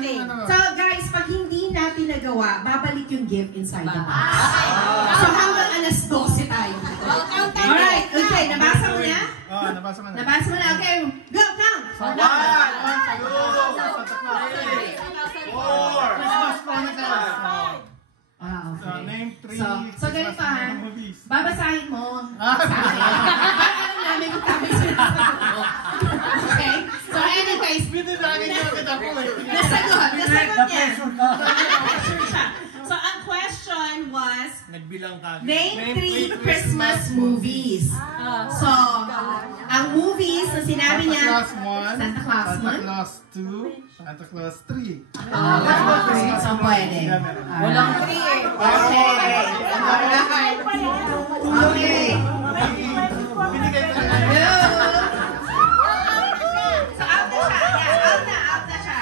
Okay. So guys, pag hindi natin nagawa, babalik yung gift inside the box. So hanggang alas 12 tayo. Alright, okay. Nabasa mo na? Oo, nabasa mo na. Nabasa mo na. Okay, go, count. 1, 2, 3, 4. Christmas Chronicles. Okay. Name 3 So ganito ha. movies. Babasahin mo. Alam namin kung tama yung sinasabi mo. Okay? So anyways, nasagot niya. So ang question was, name 3 Christmas movies. So, ang movies na sinabi niya, Santa Claus 1, Santa Claus 2, Santa Claus 3. Okay, so pwede. Walang 3 eh. Okay. Okay. Binigay ko na. Hello. So out na siya. Yeah, out na siya.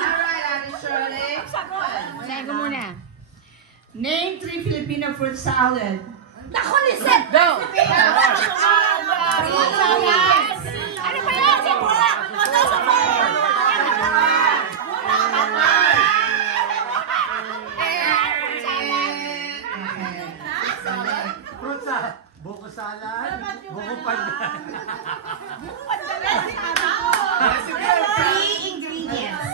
Alright, Ate Shirley. Sabi ko muna. Name 3 Filipino fruit salad. Nako, Lisette! Go! Ano ba yan? Siya Fruit salad. Buko salad. Buko pandan. 3 ingredients.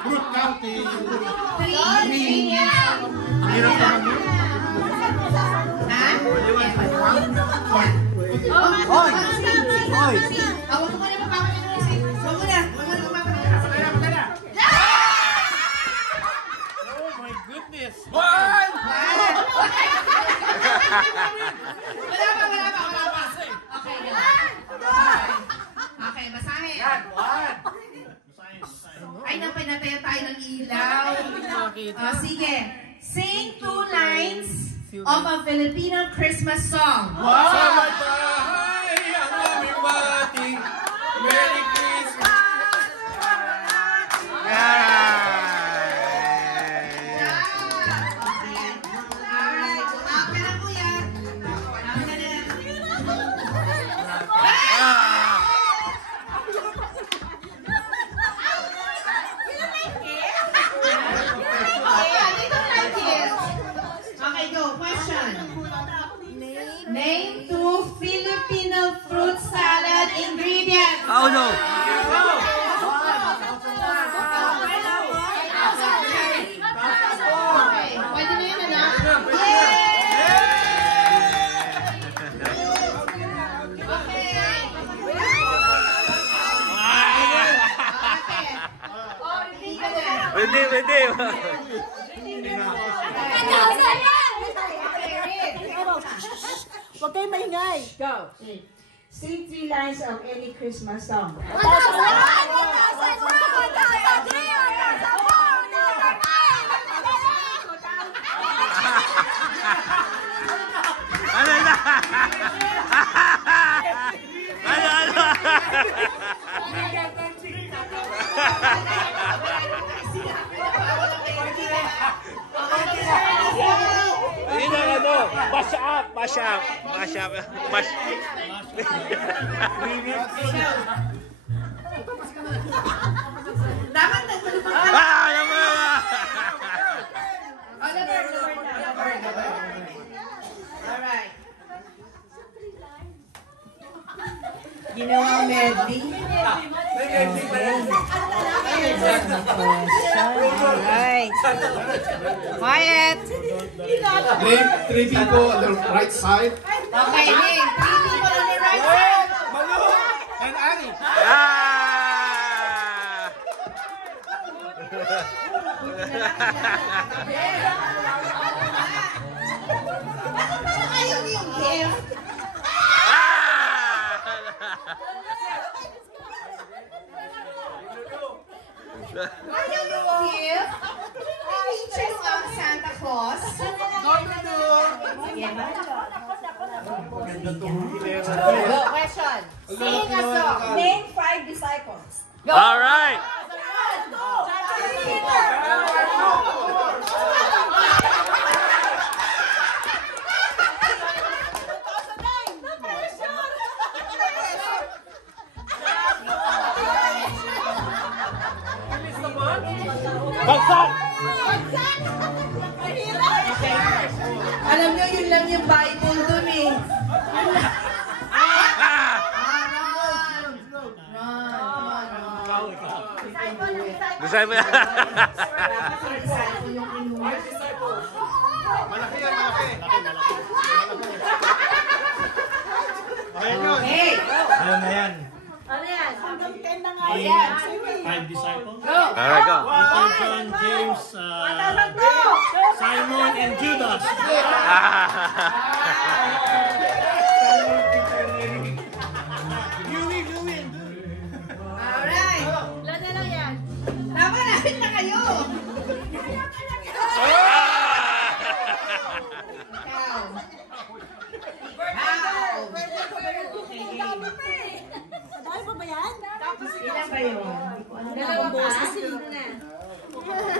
Fruit counting. 3 ingredients. Hirap naman yun. Ha? Hoy! Hoy! Huwag mo na magpapalinisip. Huwag mo na magpapalinisip. Oh my goodness. Wala pa. Okay, okay, basahin. Ay, napinatay tayo ng ilaw. Sige. Sing 2 lines of a Filipino Christmas song. Sa may bahay ang aming bati. Merry Christmas. Alright, okay na kuya. Okay na. Okay, go. Question. Name 2 Filipino fruit salad ingredients. Oh no! Okay, pwede na yun, ano? Yay! Okay. Pwede. Huwag kayo maingay. Go. Sing 3 lines of any Christmas song. Ano na? Ano? Yun ang ano, mash up. Dapat nagpalupag ka. Alam mo na! Alright. Ginawang medley. Alright. Quiet. Name 3 people on the right side. Okay, name 3 people on the right side. Malu and Annie. Ayaw yung gift. Ayaw yung gift. Pictures of Santa Claus. Go, question. Sing a song. Name 5 disciples. All right. Bagsak! Alam nyo, yun lang yung Bible dun eh. Disciple. Malaki yan, malaki. Ayan yun. Okay. Ano na yan? Ano yan? Hanggang 10 na nga Ayan. yan. 5 disciples? Alright, go. Peter, John, James, Simon, and Judas. Alright. Ilan na lang yan? Tama, lapit na kayo. Dahil pa ba yan? Ilan ba yun? Dalawang boses.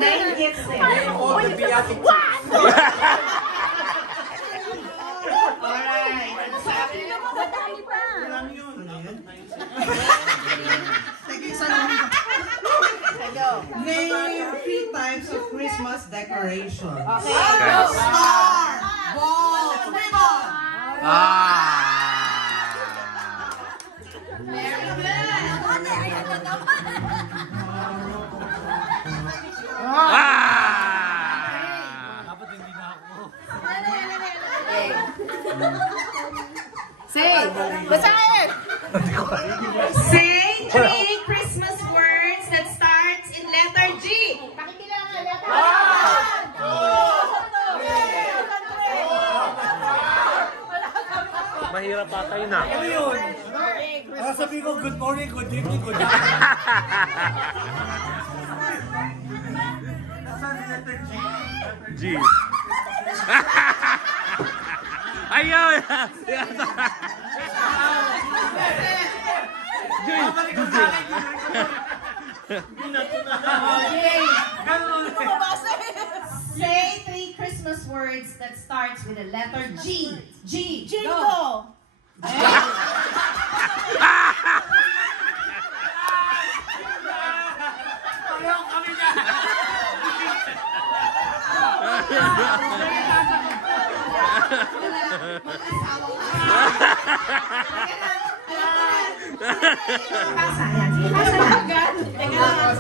9 gifts eh. Oh, the biyatik. Alright. Ano sabi? Madami pa. Name 3 types of Christmas decorations. Okay. Star! Ball! Ribbon! Very good! Dapat hindi na ako. Say! Basahin! Say 3 Christmas words that starts in letter G. Pakikilangan. Letter Mahirap ata yun ah. Ano yun? Sabi ko, good morning, good evening, good night. G. Ayaw! Say 3 Christmas words that starts with the letter G. G. Jingo! Ayaw kami na! Pasa yan. Pasa lang. Teka lang.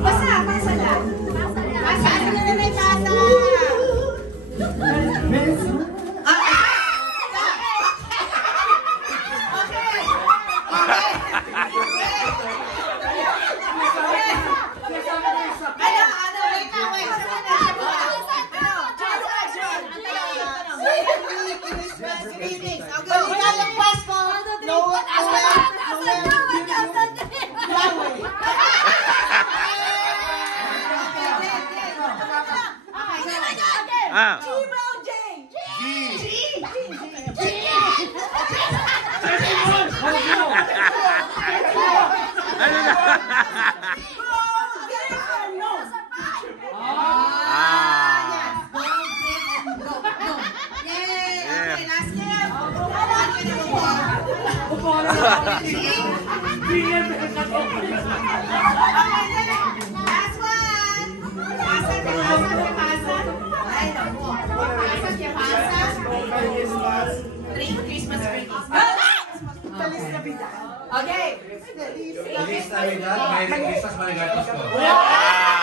Pasa. Pasa lang. Pasa. Ano na may pasa? Ah. Ano na? Okay. Feliz Navidad, Merry Christmas, Marigatos po. Ah.